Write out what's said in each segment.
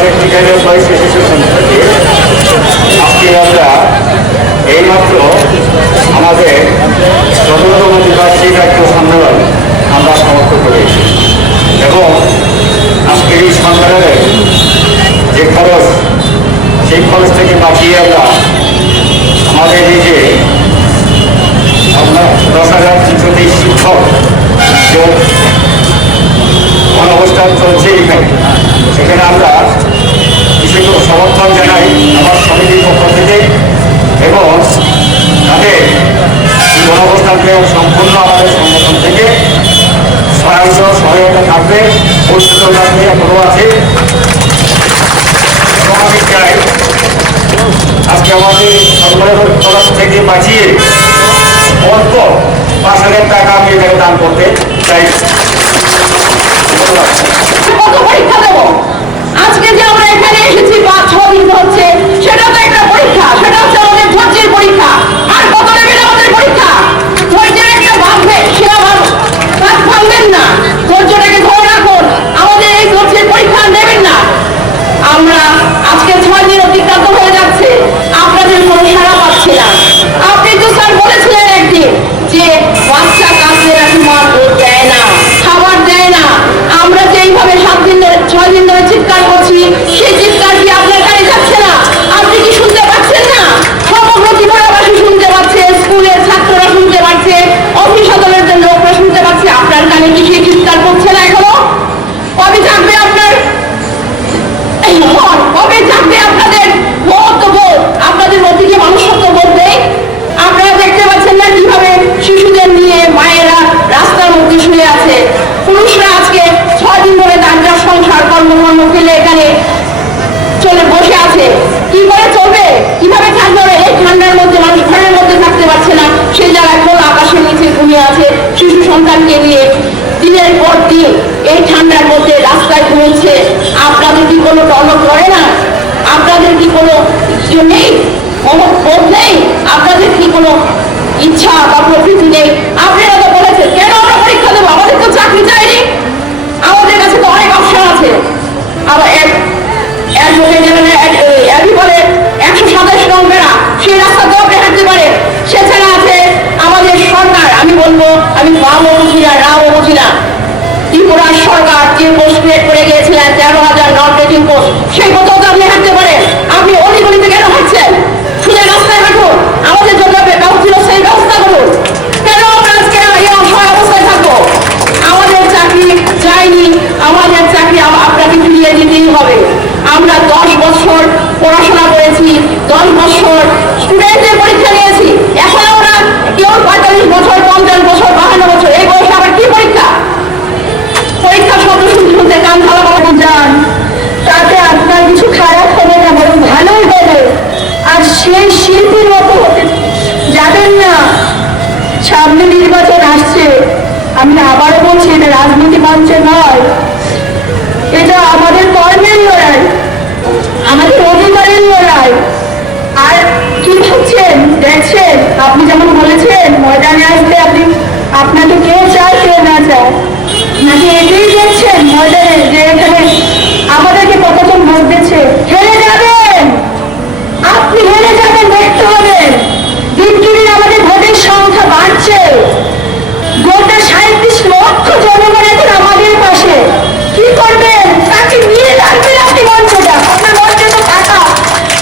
আমাদের ঠিকানা বয়স শিশু থেকে আজকে আমরা এইমাত্র আমাদের ১৭তম দ্বিবার্ষিক রাজ্য সম্মেলন আমরা সমাপ্ত করেছি এবং আজকের এই সম্মেলনের যে খরচ সেই খরচ থেকে বাঁচিয়ে আমরা আমাদের এই যে ১০,৩৩০ শিক্ষক অনবস্থান চলছে এখানে সেখানে আমরা বিশেষ সমর্থন জানাই আমার সমিতির পক্ষ থেকে এবং তাদের এই অনবস্থানকে সম্পূর্ণ আমাদের সংগঠন থেকে সহায়তা থাকবে পরিচিত থাকবে এখনো আছে এবং আমি চাই আজকে আমাদের সরকারের তরফ থেকে বাঁচিয়ে অল্প ৫,০০০ টাকা আমি এখানে দান করতে চাই। পরীক্ষা দেবো আজকে যে আমরা এখানে এসেছি ৫-৬ দিন হচ্ছে সেটা তো একটা পরীক্ষা, সেটা হচ্ছে আমাদের ধৈর্যের পরীক্ষা। আর কত নেবেন আমাদের পরীক্ষা? ধৈর্যের একটা ভাববে সেটা ভাববেন না, ধৈর্যটাকে ধরে রাখুন। আমাদের এই ধৈর্যের পরীক্ষা নেবেন না। আমরা আজকে ৬ দিন অতিক্রান্ত হয়ে যাচ্ছে, আপনাদের কোনো সাড়া পাচ্ছি না। আপনি তো স্যার বলেছিলেন একদিন যে বাচ্চা কাঁদলে নাকি মা দুধ দেয় না, খাবার দেয় না। আমরা যে এইভাবে ৬ দিন ধরে চিৎকার করছি, সেই চিৎকার কি আপনার কানে যাচ্ছে না? আপনি কি শুনতে পাচ্ছেন না? সমগ্র ত্রিপুরাবাসী শুনতে পাচ্ছে, স্কুলের ছাত্ররা শুনতে পাচ্ছে, অফিস আদালতের লোকরা শুনতে পাচ্ছে। আপনার কানে কি সেই চিৎকার করছে না এখনো? কবে জাগবে আপনার কবে জাগবে আপনাদের মহত্ববোধ, আপনাদের মধ্যে কি মনুষ্যত্ব বোধ নেই? আপনারা দেখতে পাচ্ছেন না কিভাবে শিশুদের নিয়ে মায়েরা রাস্তার মধ্যে শুয়ে আছে? পুরুষরা আজকে ৬ দিন ধরে তার সংসার কর্মকর্ম ফেলে এখানে চলে বসে আছে। কি করে চলবে? কিভাবে থাকবে? এই ঠান্ডার মধ্যে মানুষ ঘরের মধ্যে থাকতে পারছে না, সেই জায়গায় খোলা আকাশের নিচে ঘুমিয়ে আছে শিশু সন্তানকে নিয়ে দিনের পর দিন এই ঠান্ডার মধ্যে রাস্তায় ঘুমছে। আপনাদের কি কোনো টনক করে না? আপনাদের কি কোনো নেই, বোধ নেই? আপনাদের কি কোনো ইচ্ছা বা প্রকৃতি নেই? আপনারা তো বলেছেন কেন আমরা পরীক্ষা দেবো? আমাদের তো চাকরি চাইনি, আমাদের কাছে তো অনেক অপশন আছে। আবার বলে ১২৭ নম্বরা সেই রাস্তাতেও আপনি হাঁটতে পারেন। সেছাড়া আছে আমাদের সরকার, আমি বলবো আমি বামও বুঝি না রাও বুঝি না, ত্রিপুরার সরকার যে পোস্ট ক্রিয়েট করে গিয়েছিলেন ১৩,০০০ নন রেটিং পোস্ট, সেই কোথাও তো আপনি হাঁটতে পারেন। আপনি অলিগলিতে কেন হাঁটছেন? শুনে রাস্তায় হাঁটুন, আমাদের জন্য ছিল সেই ব্যবস্থা করুন। কেন আমরা আজকে এই অসহায় অবস্থায় থাকবো? আমাদের চাকরি চাইনি, আমাদের চাকরি আপনাকে ফিরিয়ে দিতেই হবে। আমরা ১০ বছর পড়াশোনা করেছি, ১০ বছর স্টুডেন্টের পরীক্ষা নিয়েছি। এখন আমরা কেউ ৪৫ বছর, ৫০ বছর, ৫২ বছর, এই বয়সে আবার কি পরীক্ষা? পরীক্ষা শব্দ শুনতে শুনতে কান ভালো ভালো যান, তাতে আপনার কিছু খারাপ হবে না, বরং ভালোই হবে। আর সেই শিল্পীর মতো হতে যাবেন না। সামনে নির্বাচন আসছে, আমি আবারও বলছি এটা রাজনীতি মঞ্চে নয়, এটা আমাদের কর্মের লড়াই, আমাদের অধিকারের লড়াই। আর কি ভাবছেন? দেখছেন আপনি যেমন বলেছেন ময়দানে আসতে আপনাকে কে চায় কে না চায়, নাকি এটাই দেখছেন ময়দানে যে এখানে আমাদেরকে কতজন ভোট দিচ্ছে? হেরে যাবেন, আপনি হেরে যাবেন, দেখতে হবে। দিন দিন আমাদের ভোটের সংখ্যা বাড়ছে, গোটা ৩৭ লক্ষ জনগণ এখন আমাদের পাশে। কি করবেন? তাকে নিয়ে রাখবেন আপনি মঞ্চটা, আপনার মঞ্চে তো টাকা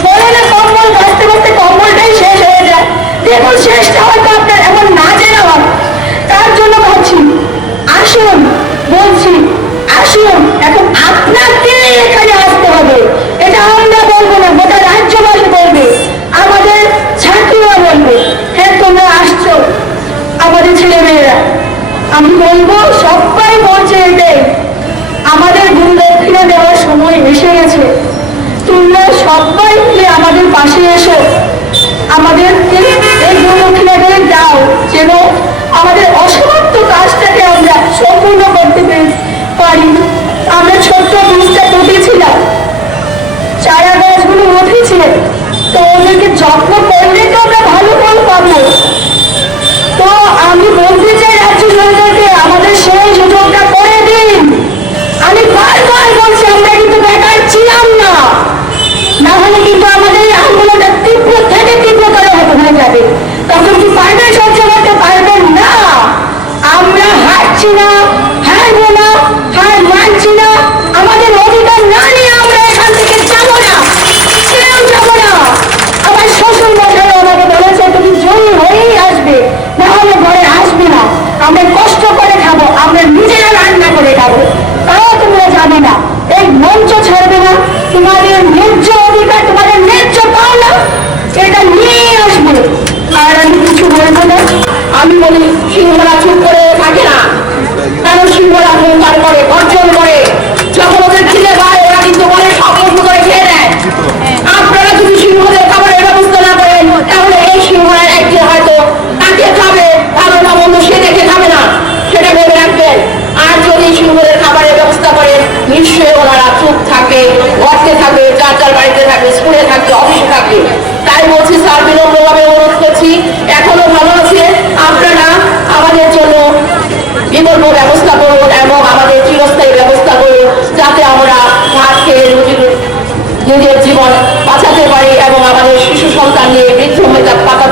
বলে না, কম্বল বাঁচতে বাঁচতে কম্বলটাই শেষ হয়ে যায়। দেখুন শেষটা হয়তো আপনার এমন না জেনে হয়, তার জন্য ভাবছি আসুন, বলছি আসুন, এখন আপনাকে এখানে আসতে হবে। এটা আমরা বলবো না, গোটা রাজ্যবাসী বলবে, আমাদের ছাত্রীরা বলবে হ্যাঁ তোমরা আসছো, আমাদের ছেলেমেয়েরা। আমি বলবো সবাই বলছে এটাই, আমাদের গুণ দক্ষিণা দেওয়ার সময় এসে গেছে। তোমরা সবাই মিলে আমাদের পাশে এসো, আমাদেরকে এই গুণ দক্ষিণাটা দাও, যেন আমাদের অসমাপ্ত কাজটাকে আমরা সম্পূর্ণ করতে পারি। আমরা ছোট্ট বীজটা পুঁতেছিলাম, চারা গাছগুলো উঠেছে, তো ওদেরকে যত্ন করলে তো আমরা ভালো ফল পাবো। তো আমি বলতে চাই রাজ্য সরকারকে আমাদের সেই সুযোগটা করে দিন। আমি বারবার বলছি আমরা কিন্তু বেকার ছিলাম না, তোমাদের ন্যায্য অধিকার, তোমাদের ন্যায্য পাওনা এটা নিয়ে আসবে। আর আমি কিছু বলবো না। আমি বলি সিংহরা চুপ করে থাকে না, কারণ সিংহরা হুঙ্কার করে, গর্জন করে, যখন ওদের খিদে পায় ওরা কিন্তু বলে সব বন্ধু করে খেয়ে নেয়। আপনারা যদি সিংহদের খাবারের ব্যবস্থা না করেন তাহলে এই সিংহরা একদিন হয়তো তাকে খাবে, ভালো না মন্দ সে দেখে খাবে না, সেটা ভেবে রাখবেন। আর যদি সিংহদের খাবারের ব্যবস্থা করেন নিশ্চয়ই ওনারা চুপ থাকে, ঘরতে থাকবে, যার যার বাড়িতে থাকবে, স্কুলে থাকবে, অফিসে থাকবে। তাই বলছি স্যার, বিনম্রভাবে অনুরোধ করছি, এখনো ভালো আছে আপনারা আমাদের জন্য বিকল্প ব্যবস্থা করুন এবং আমাদের চিরস্থায়ী ব্যবস্থা করুন, যাতে আমরা ভাত খেয়ে নিজের জীবন বাঁচাতে পারি এবং আমাদের শিশু সন্তান নিয়ে, বৃদ্ধ পাতা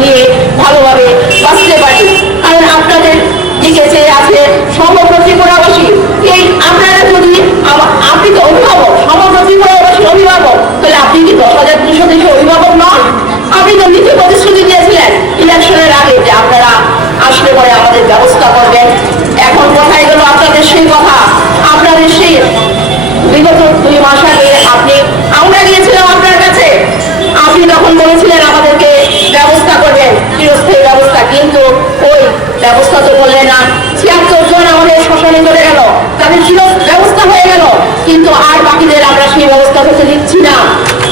নিয়ে ভালোভাবে বাঁচতে পারি। কারণ আপনাদের দিকে চেয়ে আছে সমগ্র ত্রিপুরাবাসী। এই আপনারা যদি, আপনি তো অভিভাবক, সমগ্র ত্রিপুরাবাসীর অভিভাবক, তাহলে আপনি কি 10,200 অভিভাবক নন? আপনি তো নিজে প্রতিশ্রুতি দিয়েছিলেন ইলেকশনের আগে যে আপনারা আসলে পরে আমাদের ব্যবস্থা করবেন। এখন কোথায় গেল আপনাদের সেই কথা? আপনাদের সেই বিগত 2 মাস আগে আমরা গিয়েছিলাম আপনার কাছে, আপনি তখন বলেছিলেন আমাদেরকে ব্যবস্থা করবেন, চিরস্থায়ী ব্যবস্থা, কিন্তু ওই ব্যবস্থা তো করলেন না। 76 জন আমাদের শ্মশানে চলে গেল, তাদের চির ব্যবস্থা হয়ে গেল, কিন্তু আর বাকিদের আমরা সেই ব্যবস্থা করতে দিচ্ছি না।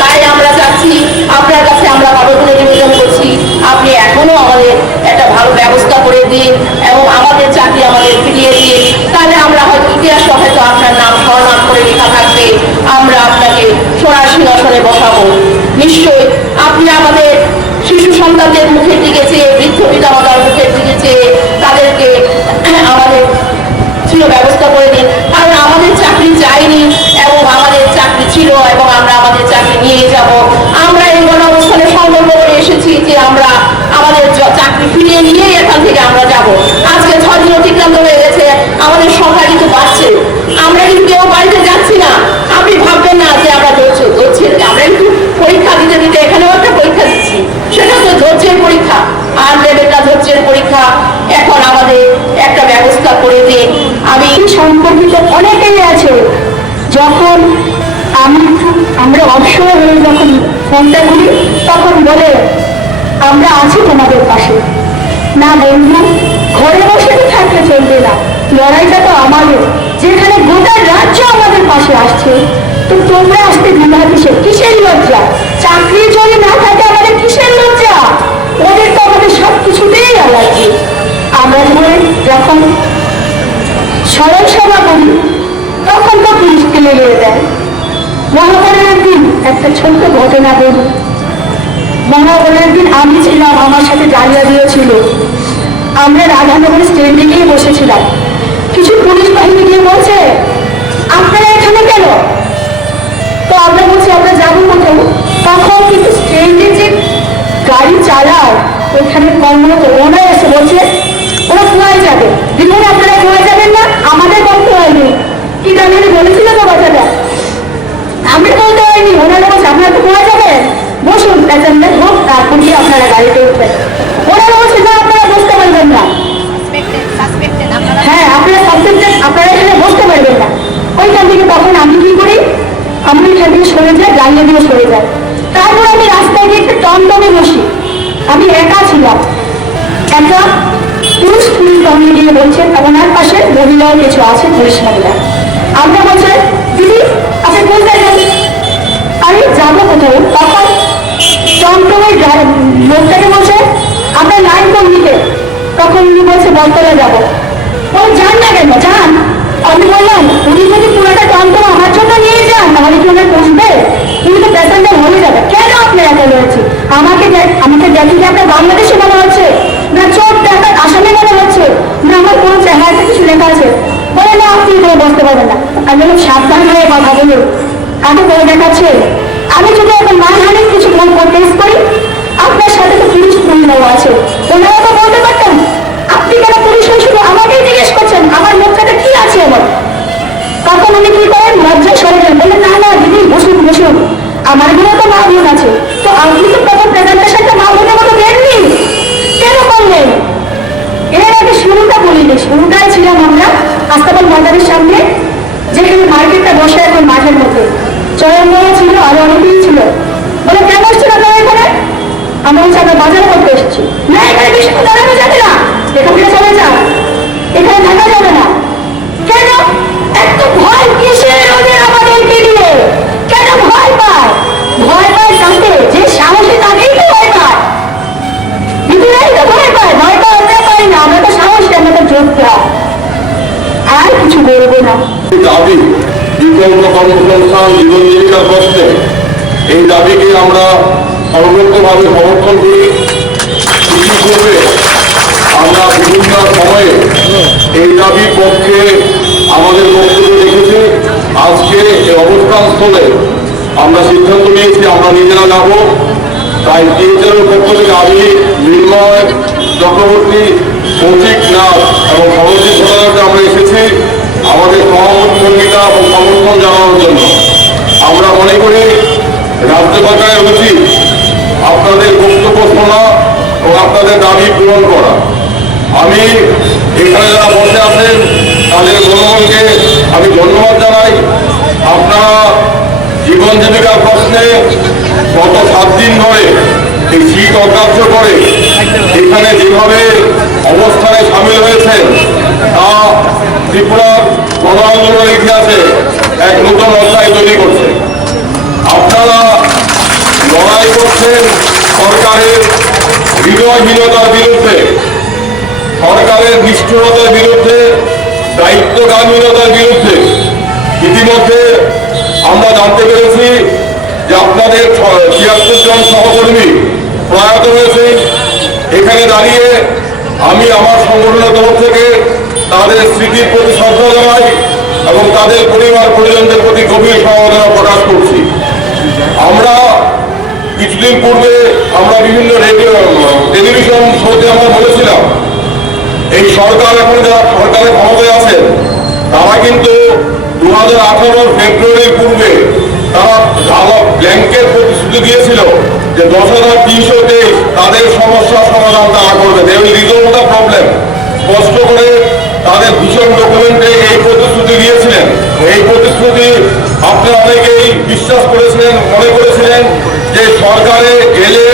তাই আমরা চাচ্ছি আপনার কাছে, আমরা বাবুগুলো নিবেদন করছি, আপনি এখনো আমাদের একটা ভালো ব্যবস্থা করে দিন এবং আমাদের চাকরি আমাদের ফিরিয়ে দিন। তাহলে আমরা হয়তো ইতিহাসে হয়তো আপনার নাম স্মরণ করে লেখা থাকবে, আমরা আপনাকে সোনার সিংহাসনে বসাবো। নিশ্চয়ই আপনি আমাদের শিশু সন্তানদের মুখের দিকে চেয়ে, বৃদ্ধ পিতামাতার মুখের দিকে চেয়ে তাদেরকে আমাদের ছিল ব্যবস্থা করে দিন। কারণ আমাদের চাকরি চাইনি এবং আমাদের চাকরি ছিল এবং আমরা আমাদের চাকরি নিয়ে যাব। আমরা এই গণঅবস্থানে সংকল্প করে এসেছি যে আমরা আমাদের চাকরি ফিরিয়ে নিয়ে এখান থেকে আমরা যাব। আজকে 6 দিন অতিক্রান্ত হয়ে গেছে, আমাদের সংখ্যা কিন্তু বাড়ছে, আমরা কিন্তু কেউ বাড়িতে যাচ্ছি না। আপনি ভাববেন না যে আমরা ধরছি, আমরা কিন্তু পরীক্ষা দিতে দিতে এখানেও একটা পরীক্ষা দিচ্ছি, সেটা তো ধৈর্যের পরীক্ষা, আর লেভেলটা ধৈর্যের পরীক্ষা। এখন আমাদের একটা ব্যবস্থা করে দিন। আমি সম্পর্কিত অনেকেই আছে, যখন আমরা অবসর হয়ে যখন ফোনটা করি তখন বলে আমরা আছি তোমাদের পাশে। না বন্ধু, ঘরে বসে থাকলে চলবে না, লড়াইটা তো আমাদের, যেখানে গোটা রাজ্য আমাদের পাশে আসছে। তো তোমরা আসতে দ্বিধা কিসের লজ্জা? চাকরি যদি না থাকে আমাদের কিসের লজ্জা? ওদের তো আমাদের সব কিছুতেই অ্যালার্জি। আমরা যখন স্মরণ সভা করি তখন তো পুলিশ টেনে নিয়ে দেয়। মহাবলের দিন একটা ছোট্ট ঘটনা বলি। মহাবলের দিন আমি ছিলাম, আমার সাথে জালিয়া দিয়েছিল। আমরা রাধানগর স্ট্যান্ডে গিয়ে বসেছিলাম, কিছু পুলিশ বাহিনী গিয়ে বলছে আপনারা এখানে কেন? তো আমরা বলছি আমরা যাবো কোথাও। তখন কিন্তু স্ট্যান্ডে যে গাড়ি চালায় ওইখানে কর্মরত ওনারা এসে বলছে ওরা কোথায় যাবে। দিদি আপনারা কোথায় যাবেন না, আমাদের বলতে হয়নি, কি জানি বলেছিল তো কথাটা, আমি বলতে হয়নি। ওনারা বলছে আপনারা তো কোথায় যাবেন, বসুন প্যাসেঞ্জার হোক, তারপর গিয়ে আপনারা গাড়িতে উঠবেন। ওনারা বলছে না আপনারা বসতে পারবেন না। হ্যাঁ, আপনারা সাসপেক্টেড, আপনারা এখানে বসতে পারবেন না। ওইখান থেকে তখন আমি কি করি, আমি এখান থেকে সরে যাই, দাঁড়িয়ে দিয়ে সরে যাই। তারপর আমি রাস্তায় গিয়ে একটা টমটমে বসি। আমি একা ছিলাম, একা। পুলিশ টমে গিয়ে বলছেন ওনার পাশে মহিলাও কিছু আছে, পুলিশ মহিলা। আমরা বলছে দিদি আপনি কোথায় যাবেন? আমি যাবো কোথাও। তখন টমটমের লোকটাকে বলছে আপনার লাইন কোন দিকে? তখন উনি বলছে বলতলা যাবো। ওই যান না কেন, যান। আমি বললাম উনি যদি পুরোটা টমটম আমার জন্য নিয়ে যান তাহলে কি ওনার পৌঁছবে? উনি তো প্যাসেঞ্জার হয়ে যাবে। কেন আপনি একা রয়েছে? আমাকে দেখি যে আপনার বাংলাদেশে মনে হচ্ছে, না চোখ দেখার আসামে মনে হচ্ছে, না আমার কোনো চেহারাতে কিছু লেখা আছে? বলে না আপনি এখানে বসতে পারবেন না। আমি বললাম সাবধান হয়ে কথা বলুন, কাকে বলে দেখাচ্ছে? আমি যদি এখন মানহানির কিছু টেস্ট করি, আপনার সাথে তো পুলিশ মহিলাও আছে, ওনারা তো বলতে পারতেন। আপনি কেন পুলিশ শুধু আমাকেই জিজ্ঞেস করছেন আমার মুখটাতে কি আছে এবার? তখন উনি কি করেন, লজ্জায় সরে যান, বললেন না না দিদি বসুন বসুন, আমার গুলো তো মা বোন আছে। তো আপনি তো প্রথম প্রেজেন্টেশনটা মা বোনের মতো দেননি, কেন করলেন? এর আগে শুরুটা বলিনি, শুরুটাই ছিলাম আমরা আস্তাবল বাজারের সামনে, যেখানে মার্কেটটা বসে এখন মাঠের মধ্যে। চলো আমরা বাজার করতে এসেছি। না, এখানে বেশি দাঁড়ানো যাবে না, এখান থেকে চলে যান, এখানে থাকা যাবে না। কেন এত ভয় কিসের ওদের আমাদেরকে দিয়ে? কেন ভয় পায়? ভয় পায় তাকে যে সাহসী, তাকেই তো ভয় পায়। ভিতরেই তো ভয় পায়, ভয় পায় আমরা পাই না, আমরা তো সাহসী, আমরা তো যোদ্ধা। আর কিছু বলবো না। দাবি বিকল্প কর্মসংস্থান, জীবন জীবিকার প্রশ্নে এই দাবিকে আমরা সর্বোচ্চভাবে সমর্থন করি। ইতিপূর্বে আমরা বিভিন্ন সময়ে এই দাবির পক্ষে আমাদের বক্তব্য রেখেছি। আজকে এই অবস্থান স্থলে আমরা সিদ্ধান্ত নিয়েছি আমরা নিজেরা যাব। তাই টিএচআরের পক্ষ থেকে আমি নির্ময় চক্রবর্তী, কৌশিক নাথ এবং সরজিৎ ঘটনাতে আমরা এসেছি আমাদের সহমর্মিতা এবং সমর্থন জানানোর জন্য। আমরা মনে করি রাজ্য সরকারের উচিত আপনাদের বক্তব্য শোনা ও আপনাদের দাবি পূরণ করা। আমি এখানে যারা বসে আছেন তাদের জনগণকে আমি ধন্যবাদ জানাই। আপনারা জীবন জীবিকার প্রশ্নে গত 7 দিন ধরে এই শীত অগ্রাহ্য করে এখানে যেভাবে অবস্থানে সামিল হয়েছেন তা ত্রিপুরার গণ আন্দোলনের ইতিহাসে এক নতুন অধ্যায় তৈরি করছে। আপনারা লড়াই করছেন সরকারের হৃদয়হীনতার বিরুদ্ধে, সরকারের নিষ্ঠুরতার বিরুদ্ধে, দায়িত্বজ্ঞানহীনতার বিরুদ্ধে। ইতিমধ্যে আমরা জানতে পেরেছি যে আপনাদের ৭৬ জন সহকর্মী প্রয়াত হয়েছে। এখানে দাঁড়িয়ে আমি আমার সংগঠনের তরফ থেকে তাদের স্মৃতির প্রতি শ্রদ্ধা জানাই এবং তাদের পরিবার পরিজনদের প্রতি গভীর সমবেদনা প্রকাশ করছি। আমরা কিছুদিন পূর্বে আমরা বিভিন্ন রেডিও টেলিভিশন শোতে আমরা বলেছিলাম এই সরকার এখন যারা সরকারের ক্ষমতায় আছেন তারা কিন্তু 2018 ফেব্রুয়ারির পূর্বে তারা ব্ল্যাঙ্কেট প্রতিশ্রুতি দিয়েছিল যে 10,323 তাদের সমস্যার সমাধান তারা করবে, they will resolve the problem. স্পষ্ট করে তাদের ভীষণ ডকুমেন্টে এই প্রতিশ্রুতি দিয়েছিলেন। এই প্রতিশ্রুতি আপনারা অনেকেই বিশ্বাস করেছিলেন, মনে করেছিলেন যে সরকারে এলে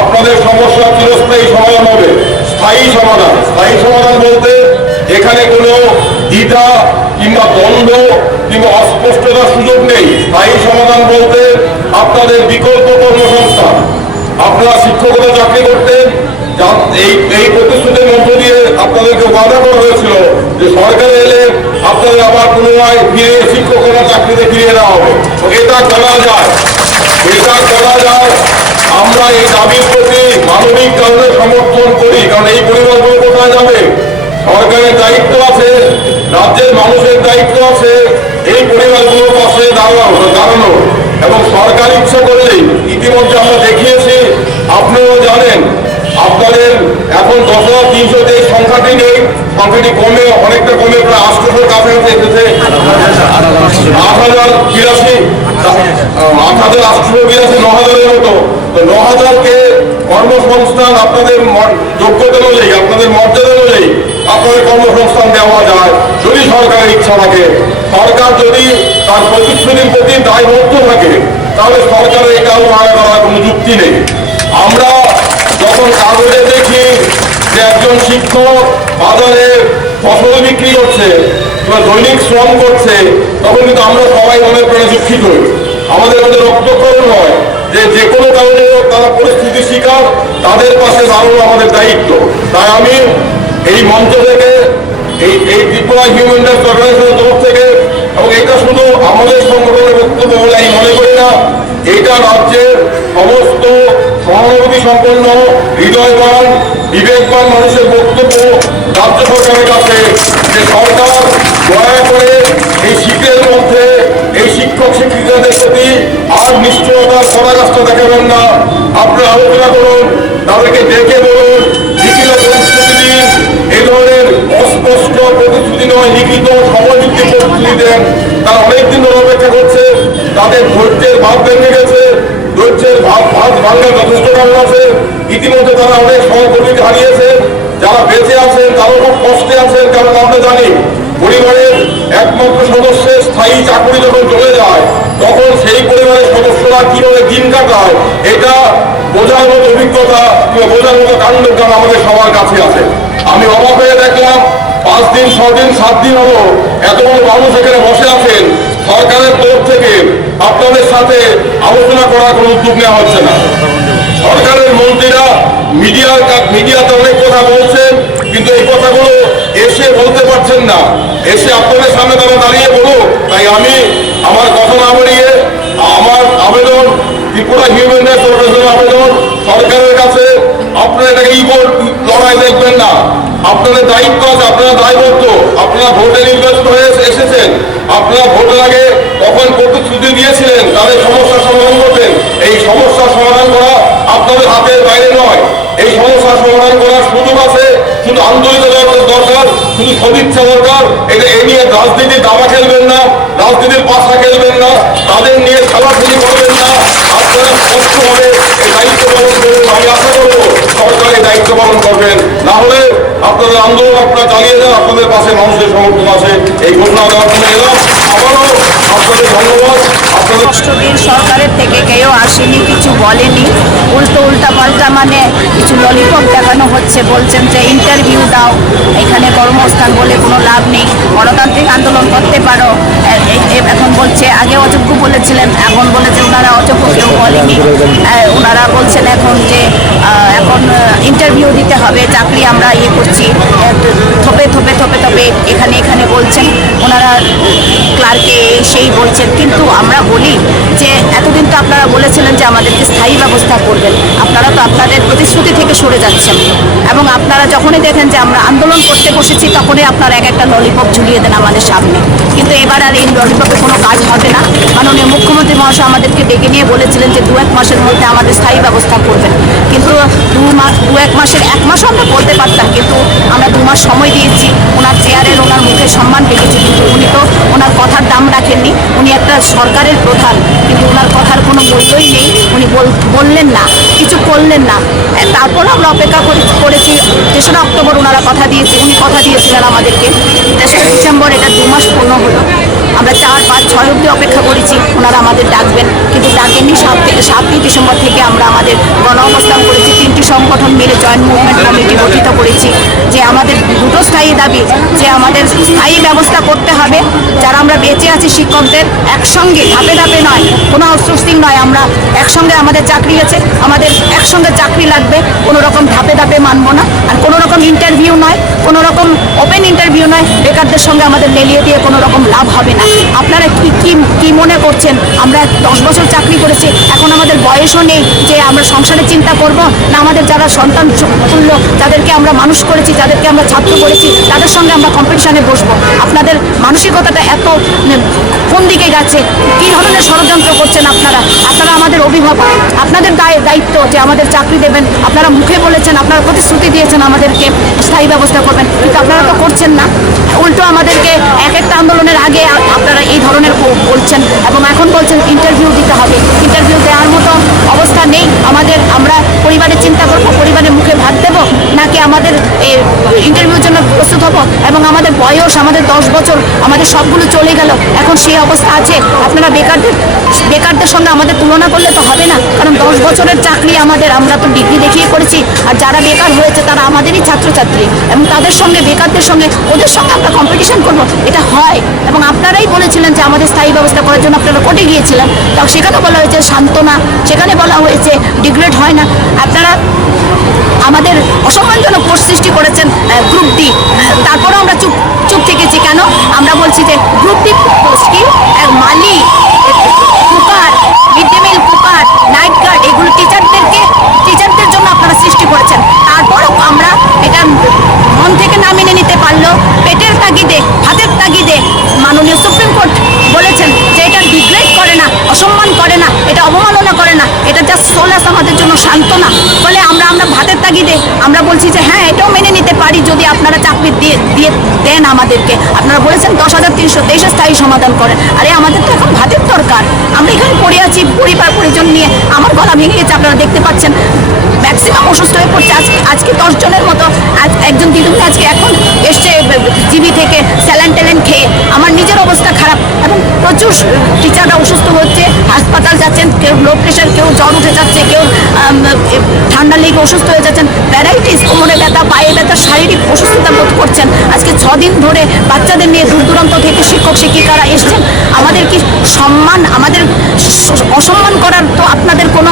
আপনাদের সমস্যা চিরস্থায়ী সমাধান হবে। স্থায়ী সমাধান, স্থায়ী সমাধান বলতে এখানে কোনো দ্বিধা কিংবা দ্বন্দ্ব কিংবা অস্পষ্টতার সুযোগ নেই। স্থায়ী সমাধান বলতে আপনাদের বিকল্প কর্মসংস্থান। আপনারা শিক্ষকতা চাকরি করতেন, এই প্রতিশ্রুতির মধ্য দিয়ে আপনাদেরকে বাধা করা হয়েছিল যে সরকারে এলে আপনাদের আবার পুনরায় ফিরে শিক্ষকতা চাকরিতে ফিরিয়ে দেওয়া হবে। এটা করা যায়, এটা করা যায়। আমরা এই দাবির প্রতি মানবিক কারণে সমর্থন করি, কারণ এই পরিবারগুলো কোথায় যাবে? সরকারের দায়িত্ব আছে, রাজ্যের মানুষের দায়িত্ব আছে এই পরিবারগুলোর পাশে দাঁড়ানো। এবং সরকার ইচ্ছা করলেই ইতিমধ্যে আমরা দেখিয়েছি, আপনারাও জানেন আপনাদের এখন 10,323 সংখ্যাটি নেই, সংখ্যাটি কমে অনেকটা কমে প্রায় 800 কাছাকাছি এসেছে। 8,082 9,000 মতো। তো 9,000-কে কর্মসংস্থান আপনাদের যোগ্যতা অনুযায়ী, আপনাদের মর্যাদা অনুযায়ী আপনাদের কর্মসংস্থান দেওয়া যায় যদি সরকারের ইচ্ছা থাকে। সরকার যদি তার প্রতিশ্রুতির প্রতি দায়বদ্ধ থাকে তাহলে সরকারের এটা মানা করার কোনো যুক্তি নেই। আমরা যখন কাগজে দেখি যে একজন শিক্ষক বাজারে ফসল বিক্রি করছে কিংবা দৈনিক শ্রম করছে, তখন কিন্তু আমরা সবাই মনে প্রাণে দুঃখিত হই। আমাদের মধ্যে রক্তক্ষরণ হয় যে কোনো কারণে তারা পরিস্থিতির শিকার, তাদের পাশে দাঁড়ানো আমাদের দায়িত্ব। তাই আমি এই মঞ্চ থেকে এই ত্রিপুরা হিউম্যান রাইটস অর্গানাইজেশনের তরফ থেকে, এবং এটা শুধু আমাদের সংগঠনের বক্তব্য বলে আমি মনে করি না, এটা রাজ্যের সমস্ত সহানুভূতি সম্পন্ন হৃদয়বান বিবেকবান মানুষের বক্তব্য রাজ্য সরকারের কাছে যে সরকার দয়া করে এই শীতের মধ্যে এই শিক্ষক শিক্ষিকাদের প্রতি আর নিশ্চয়তার পরাকাষ্ঠা দেখাবেন না। আপনারা আলোচনা করুন, তাদেরকে ডেকে বলুন, লিখিত প্রতিশ্রুতি দিন। এই ধরনের অস্পষ্ট প্রতিশ্রুতি নয়, লিখিত সময়ভিত্তিক প্রতিশ্রুতি দেন। তারা অনেকদিন ধরে অপেক্ষা করছে, তাদের ধৈর্যের ভাব ভেঙে গেছে, ধৈর্যের ভাব ভাঙার যথেষ্ট কারণ আছে। ইতিমধ্যে তারা অনেক সহকর্মীকে হারিয়েছে, যারা বেঁচে আছেন তারাও খুব কষ্টে আছেন। কারণ আমরা জানি পরিবারের একমাত্র সদস্যের স্থায়ী চাকরি যখন চলে যায় তখন সেই পরিবারের সদস্যরা কিভাবে দিন কাটায় এটা বোঝার মতো অভিজ্ঞতা কিংবা বোঝার মতো কাণ্ডজ্ঞান আমাদের সবার কাছে আছে। আমি অবাক হয়ে দেখলাম 5 দিন 6 দিন 7 দিন হলো এতগুলো মানুষ এখানে বসে আছেন, সরকারের তরফ থেকে আপনাদের সাথে আলোচনা করার কোনো উদ্যোগ নেওয়া হচ্ছে না। সরকারের মন্ত্রীরা মিডিয়াতে অনেক কথা বলছেন, কিন্তু এই কথাগুলো এসে বলতে পারছেন না, এসে আপনাদের সামনে তারা দাঁড়িয়ে বলুক। তাই আমি আমার কথা না বাড়িয়ে আমার আবেদন, ত্রিপুরা হিউম্যান রাইটস অর্গানাইজেশনের আবেদন সরকারের কাছে, আপনারা এটাকে ইগোর লড়াই দেখবেন না। আপনাদের দায়িত্ব আছে, আপনারা দায়বদ্ধ, আপনারা ভোটে নির্বাচিত হয়ে এসেছেন, আপনারা ভোটের আগে তখন প্রতিশ্রুতি দিয়েছিলেন তাদের সমস্যার সমাধান করবেন। এই সমস্যার সমাধান করা আপনাদের হাতের বাইরে নয়। এই সমস্যার সমাধান করার সুযোগ আছে, শুধু আন্তরিকতা দরকার, শুধু সদিচ্ছা দরকার। এটা এই নিয়ে রাজনীতির দাবা খেলবেন না, রাজনীতির পাশা খেলবেন না, তাদের নিয়ে খেলাখেলি করবেন না। আপনারা স্পষ্টভাবে এই দায়িত্ব পালন করবেন। আমি আশা করবো সরকার এই দায়িত্ব পালন করবেন, না হলে আপনাদের আন্দোলন আপনারা চালিয়ে যান, আপনাদের পাশে মানুষের সমর্থন আছে। এই ঘোষণা দেওয়ার জন্য এলাম। আবারও আপনাদের ধন্যবাদ। আপনাদের দিন সরকারের থেকে কেউ আসেনি, কিছু বলেনি, উল্টা পাল্টা মানে কিছু ললিপপ দেখানো হচ্ছে। বলছেন যে ইন্টারভিউ দাও, এখানে কর্মস্থান বলে কোনো লাভ নেই, গণতান্ত্রিক আন্দোলন করতে পারো। এখন বলছে আগে অযোগ্য বলেছিলেন, এখন বলেছে ওনারা অযোগ্য, কেউ বলেনি। ওনারা বলছেন এখন যে এখন ইন্টারভিউ দিতে হবে, চাকরি আমরা করছি, থপে থপে থপে থপে এখানে বলছেন ওনারা ক্লার্কে সেই বলছেন। কিন্তু আমরা বলি যে এতদিন তো আপনারা বলেছিলেন যে আমাদেরকে স্থায়ী ব্যবস্থা করবেন, আপনারা তো আপনাদের প্রতিশ্রুতি থেকে সরে যাচ্ছেন। এবং আপনারা যখনই দেখেন যে আমরা আন্দোলন করতে বসেছি, তখনই আপনারা একটা ললিপপ ঝুলিয়ে দেন আমাদের সামনে। কিন্তু এবার আর এই ললিপপে কোনো কাজ হবে না। মাননীয় মুখ্যমন্ত্রী মহাশয় আমাদেরকে ডেকে নিয়ে বলেছিলেন যে 2-1 মাসের মধ্যে আমাদের স্থায়ী ব্যবস্থা করবেন। কিন্তু 2-1 মাসের 1 মাসও আমরা বলতে পারতাম, কিন্তু আমরা 2 মাস সময় দিয়েছি। ওনার চেয়ারের ওনার মুখে সম্মান রেখেছি, কিন্তু উনি তো ওনার কথার দাম রাখেননি। উনি একটা সরকারের প্রধান, কিন্তু ওনার কথার কোনো মূল্যই নেই। উনি বললেন না, কিছু করলেন না। তারপর আমরা অপেক্ষা করেছি। 3রা অক্টোবর ওনারা কথা দিয়েছে, উনি কথা দিয়েছিলেন আমাদেরকে 3রা ডিসেম্বর, এটা 2 মাস পূর্ণ হলো। আমরা 4, 5, 6 অব্দি অপেক্ষা করেছি ওনারা আমাদের ডাকবেন, কিন্তু ডাকেননি। 7ই ডিসেম্বর থেকে আমরা আমাদের গণ অবস্থান করেছি। 3টি সংগঠন মিলে জয়েন্ট মুভমেন্ট কমিটি গঠিত করেছি, যে আমাদের দুটো স্থায়ী দাবি, যে আমাদের স্থায়ী ব্যবস্থা করতে হবে। যারা আমরা বেঁচে আছি শিক্ষকদের একসঙ্গে, ধাপে ধাপে নয়, কোনো আউটসোর্সিং নয়, আমরা একসঙ্গে, আমাদের চাকরি আছে, আমাদের একসঙ্গে চাকরি লাগবে, কোনো রকম ধাপে ধাপে মানব না। আর কোনো রকম ইন্টারভিউ নয়, কোনো রকম ওপেন ইন্টারভিউ নয়, বেকারদের সঙ্গে আমাদের লেলিয়ে দিয়ে কোনো রকম লাভ হবে না। আপনারা কি মনে করছেন আমরা 10 বছর চাকরি করেছি, এখন আমাদের বয়সও নেই যে আমরা সংসারের চিন্তা করব না? আমাদের যারা সন্তান তুল্য, যাদেরকে আমরা মানুষ করেছি, যাদেরকে আমরা ছাত্র করেছি, তাদের সঙ্গে আমরা কম্পিটিশনে বসবো? আপনাদের মানসিকতাটা এত কোন দিকে গেছে? কি ধরনের ষড়যন্ত্র করছেন আপনারা? আপনারা আমাদের অভিভাবক, আপনাদের দায়িত্ব যে আমাদের চাকরি দেবেন। আপনারা মুখে বলেছেন, আপনারা প্রতিশ্রুতি দিয়েছেন আমাদেরকে স্থায়ী ব্যবস্থা করবেন, কিন্তু আপনারা তো করছেন না। উল্টো আমাদেরকে একটা আন্দোলনের আগে আপনারা এই ধরনের বলছেন, এবং এখন বলছেন ইন্টারভিউ দিতে হবে। ইন্টারভিউ দেওয়ার মতো অবস্থা নেই আমাদের। আমরা পরিবারের চিন্তা করবো, পরিবারের মুখে ভাত দেবো, নাকি আমাদের ইন্টারভিউর জন্য প্রস্তুত হবো? এবং আমাদের বয়স, আমাদের 10 বছর, আমাদের সবগুলো চলে গেল, এখন সেই অবস্থা আছে। আপনারা বেকারদের সঙ্গে আমাদের তুলনা করলে তো হবে না, কারণ 10 বছরের চাকরি আমাদের, আমরা তো ডিগ্রি দেখিয়ে করেছি। আর যারা বেকার হয়েছে তারা আমাদেরই ছাত্রছাত্রী, এবং তাদের সঙ্গে, বেকারদের সঙ্গে, ওদের সঙ্গে আমরা কম্পিটিশন করবো, এটা হয়? এবং আপনারাই বলেছিলেন যে আমাদের স্থায়ী ব্যবস্থা করার জন্য আপনারা কোর্টে গিয়েছিলেন, তাও সেখানে বলা হয়েছে সান্ত্বনা, সেখানে বলা হয়েছে ডিগ্রেড হয় না। আপনারা আমাদের অসম্মানজনক পোস্ট সৃষ্টি করেছেন গ্রুপ ডি, তারপরেও আমরা চুপ থেকেছি কেন? আমরা বলছি যে গ্রুপ ডি পোস্ট কি, মালি, cooker, mid day meal cooker, night guard, এগুলো টিচারদের জন্য আপনারা সৃষ্টি করেছেন। তারপরও আমরা এটা মন থেকে না মেনে নিতে পারলেও পেটের তাগিদে, হাতের তাগিদে মাননীয় সুপ্রিম কোর্ট বলেছেন যে এটা ডিগ্রেড করে না, অসম্মান করে না, এটা অবমাননা করে না, এটা জাস্ট সোলাস আমাদের জন্য সান্ত্বনা। ফলে আমরা ভাতের তাগিদে আমরা বলছি যে হ্যাঁ, এটাও মেনে নিতে পারি যদি আপনারা চাকরি দিয়ে দেন আমাদেরকে। আপনারা বলেছেন 10,323 স্থায়ী সমাধান করেন। আরে আমাদের তো এখন ভাতের দরকার। আমরা এখানে পড়ে আছি পরিবার পরিজন নিয়ে, আমার গলা ভেঙে গেছে, আপনারা দেখতে পাচ্ছেন। ম্যাক্সিমাম অসুস্থ হয়ে পড়ছে। আজকে 10 জনের মতো একজন দিদিমণি আজকে এখন এসছে জিবি থেকে স্যালাইন খেয়ে। আমার নিজের অবস্থা খারাপ, এবং প্রচুর টিচাররা অসুস্থ হচ্ছে, হাসপাতাল যাচ্ছেন, কেউ লো প্রেশার, কেউ জ্বর উঠে যাচ্ছে, কেউ ঠান্ডা লেগে অসুস্থ হয়ে যাচ্ছেন, ভ্যারাইটিস, কোমরে ব্যথা, পায়ে ব্যথা, শারীরিক অসুস্থতা বোধ করছেন। আজকে 6 দিন ধরে বাচ্চাদের নিয়ে দূর দূরান্ত থেকে শিক্ষক শিক্ষিকারা এসছেন। আমাদের কি সম্মান, আমাদের অসম্মান করার তো আপনাদের কোনো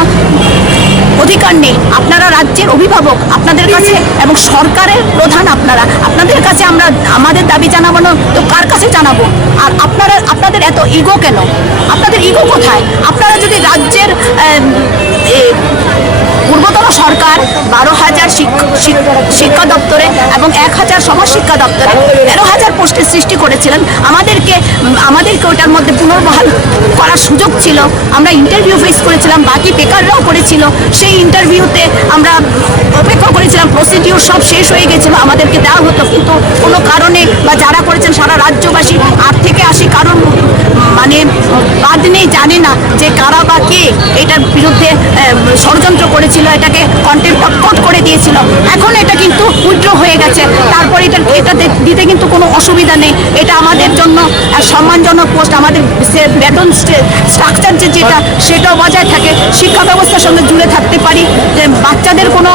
অধিকার নেই। আপনারা রাজ্যের অভিভাবক, আপনাদের কাছে এবং সরকারের প্রধান আপনারা, আপনাদের কাছে আমরা আমাদের দাবি জানাবো না তো কার কাছে জানাবো? আর আপনাদের এত ইগো কেন? আপনাদের ইগো কোথায়? আপনারা যদি রাজ্যের পূর্বতন সরকার 12,000 শিক্ষা দপ্তরে এবং 1,000 সমাজ শিক্ষা দপ্তরে 13,000 পোস্টের সৃষ্টি করেছিলেন, আমাদেরকে ওটার মধ্যে পুনর্বহাল করার সুযোগ ছিল। আমরা ইন্টারভিউ ফেস করেছিলাম, বাকি বেকাররাও করেছিল। সেই ইন্টারভিউতে আমরা অপেক্ষা করেছিলাম, প্রসিডিউর সব শেষ হয়ে গেছিল, আমাদেরকে দেওয়া হতো, কিন্তু কোনো কারণে বা যারা করেছেন সারা রাজ্যবাসী 8 থেকে 80 কারণ মানে বাদ নেই, জানে না যে কারা বা কে এটার বিরুদ্ধে ষড়যন্ত্র করেছিল, এটাকে কন্টেম্প্ট অফ কোর্ট করে দিয়েছিল। এখন এটা কিন্তু উইথড্র হয়ে গেছে, তারপর এটা দিতে কিন্তু কোনো অসুবিধা নেই। এটা আমাদের জন্য এক সম্মানজনক পোস্ট, আমাদের বেতন স্ট্রাকচার যেটা সেটাও বজায় থাকে, শিক্ষা ব্যবস্থার সঙ্গে জুড়ে থাকতে পারি, যে বাচ্চাদের কোনো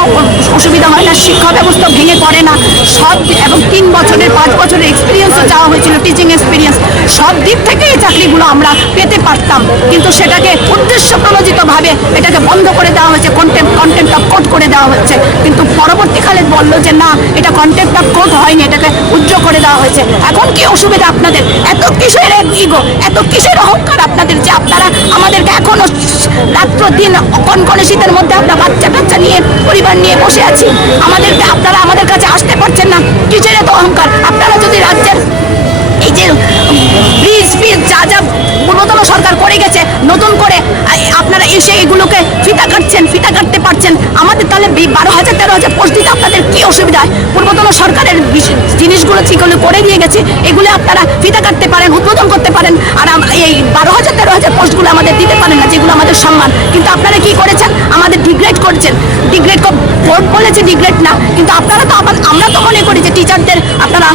অসুবিধা হয় না, শিক্ষা ব্যবস্থা ভেঙে পড়ে না। সব এবং 3 বছরের 5 বছরের এক্সপিরিয়েন্সও চাওয়া হয়েছিল, টিচিং এক্সপিরিয়েন্স, সব দিক থেকে এই চাকরিগুলো আমরা পেতে পারতাম, কিন্তু সেটাকে উদ্দেশ্য প্রণোদিতভাবে এটাকে বন্ধ করে দেওয়া হয়েছে, কন্টেম্প্ট অফ কোর্ট করে দেওয়া হচ্ছে। কিন্তু পরবর্তীকালে বললো যে না, এটা কন্টেম্প্ট অফ কোর্ট হয়নি, এটাকে উজ্জ্ব করে দেওয়া হয়েছে। এখন কি অসুবিধা আপনাদের? এত কিসের ইগো, এত কিসের অহংকার আপনাদের যে আপনারা আমাদেরকে এখনো রাত্র দিন কনকনে শীতের মধ্যে আমরা বাচ্চা কাচ্চা নিয়ে পরিবার নিয়ে বসে আছি, আপনারা আমাদের কাছে আসতে পারছেন না? কিসের এত অহংকার? আপনারা যদি রাজ্যের এই যে ব্রিজ যা যা পূর্বতন সরকার করে গেছে, নতুন করে আপনারা এসে এগুলোকে ফিতা কাটতে পারছেন, আমাদের তাহলে 12,000 13,000 পোস্ট দিতে আপনাদের কি অসুবিধা? পূর্বতন সরকারের জিনিসগুলো যেগুলো করে দিয়ে গেছে এগুলো আপনারা ফিতা কাটতে পারেন, উদ্বোধন করতে পারেন, আর এই 12,000 13,000 পোস্টগুলো আমাদের দিতে পারেন না, যেগুলো আমাদের সম্মান। কিন্তু আপনারা কি করেছেন? আমাদের ডিগ্রেড করেছেন। ডিগ্রেড কোর্ট বলেছে ডিগ্রেড না, কিন্তু আপনারা তো আমরা তো মনে করি যে টিচারদের আপনারা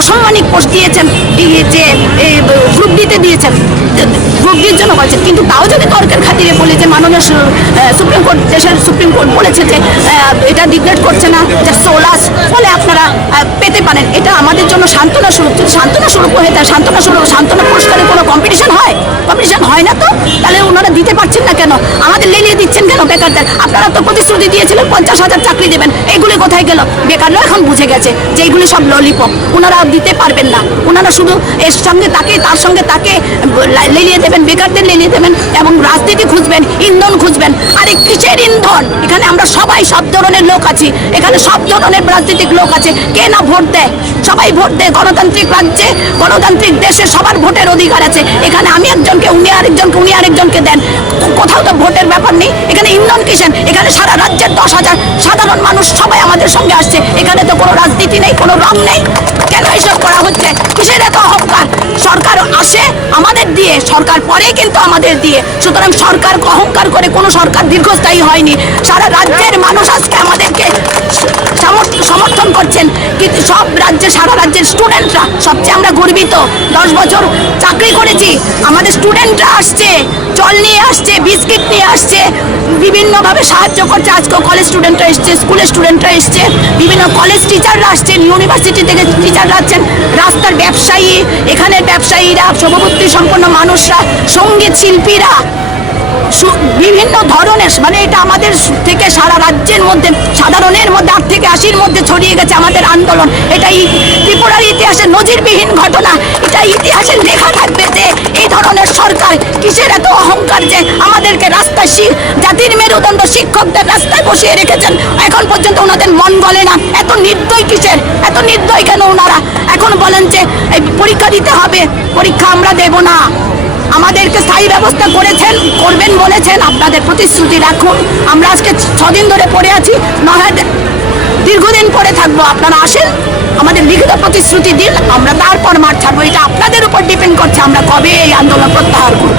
অসাম্মানিক পোস্ট দিয়েছেন, যে গ্রুপ ডিতে দিয়েছেন, গ্রুপ ডির জন্য বলছেন। কিন্তু তাও যদি তর্কের খাতিরে বলে যে মাননীয় সুপ্রিম কোর্ট, দেশের সুপ্রিম কোর্ট বলেছে যে এটা ডিগ্রেড করছে না, যে সোলাস বলে আপনারা পেতে পারেন, এটা আমাদের জন্য সান্ত্বনা স্বরূপ। যদি সান্ত্বনা স্বরূপ হয়ে থাকে, সান্ত্বনা পুরস্কারের কোনো কম্পিটিশন হয়? কম্পিটিশন হয় না তো, তাহলে ওনারা দিতে পারছেন না কেন? আমাদের লেলিয়ে দিচ্ছেন কেন বেকারদের? আপনারা তো প্রতিশ্রুতি দিয়েছিলেন 50,000 চাকরি দেবেন, এইগুলি কোথায় গেল? বেকাররা এখন বুঝে গেছে যে এইগুলি সব ললিপপ, ওনারা দিতে পারবেন না। ওনারা শুধু এর সঙ্গে তার সঙ্গে তাকে লেলিয়ে দেবেন, বেকারদের লেলিয়ে দেবেন এবং রাজনীতি খুঁজবেন, ইন্ধন খুঁজবেন। আরে কিসের ইন্ধন? এখানে আমরা সবাই সব ধরনের লোক আছি, এখানে সব ধরনের রাজনৈতিক লোক আছে। কে না ভোট দেয়? সবাই ভোট দেয়। গণতান্ত্রিক রাজ্যে, গণতান্ত্রিক দেশে সবার ভোটের অধিকার আছে। এখানে আমি একজনকে, উনি আরেকজনকে দেন, কোথাও তো ভোটের ব্যাপার নেই। এখানে ইন্ধন কিসের? এখানে সারা রাজ্যের 10,000 সাধারণ মানুষ সবাই আমাদের সঙ্গে আসছে, এখানে তো কোনো রাজনীতি নেই, কোনো রং নেই। কেন এইসব করা হচ্ছে? কিসের এত অহংকার? সরকার আসে আমাদের দিয়ে, সরকার পরে কিন্তু আমাদের দিয়ে। সুতরাং সরকার অহংকার করে কোনো সরকার দীর্ঘস্থায়ী হয়নি। সারা রাজ্যের মানুষ আজকে আমাদেরকে সমর্থন করছেন, কিন্তু সব রাজ্যে, সারা রাজ্যের স্টুডেন্টরা সবচেয়ে আমরা গর্বিত। 10 বছর চাকরি করেছি, আমাদের স্টুডেন্টরা আসছে, জল নিয়ে আসছে, বিস্কিট নিয়ে আসছে, বিভিন্নভাবে সাহায্য করছে। আজকেও কলেজ স্টুডেন্টরা এসছে, স্কুলের স্টুডেন্টরা এসছে, বিভিন্ন কলেজ টিচাররা আসছেন, ইউনিভার্সিটি থেকে টিচাররা আসছেন, রাস্তার ব্যবসায়ী, এখানের ব্যবসায়ীরা, শুভবুদ্ধি সম্পন্ন মানুষরা, সঙ্গীত শিল্পীরা, বিভিন্ন ধরনের, মানে এটা আমাদের থেকে সারা রাজ্যের মধ্যে, সাধারণের মধ্যে 8 থেকে 80-র মধ্যে ছড়িয়ে গেছে আমাদের আন্দোলন। এটাই ত্রিপুরার ইতিহাসে নজিরবিহীন ঘটনা। এটা ইতিহাসে লেখা থাকবে যে এই ধরনের সরকার কিসের এত অহংকার যে আমাদেরকে রাস্তায়, জাতির মেরুদণ্ড শিক্ষকদের রাস্তায় বসিয়ে রেখেছেন। এখন পর্যন্ত ওনাদের মন গলে না। এত নির্দয় কিসের? এত নির্দয় কেন ওনারা? এখন বলেন যে পরীক্ষা দিতে হবে, পরীক্ষা আমরা দেব না। আমাদেরকে স্থায়ী ব্যবস্থা করবেন বলেছেন, আপনাদের প্রতিশ্রুতি রাখুন। আমরা আজকে 6 দিন ধরে পড়ে আছি, না হয় দীর্ঘদিন পরে থাকবো। আপনারা আসেন, আমাদের লিখিত প্রতিশ্রুতি দিন, আমরা তারপর মাঠ ছাড়বো। এটা আপনাদের উপর ডিপেন্ড করছে আমরা কবে এই আন্দোলন প্রত্যাহার করব।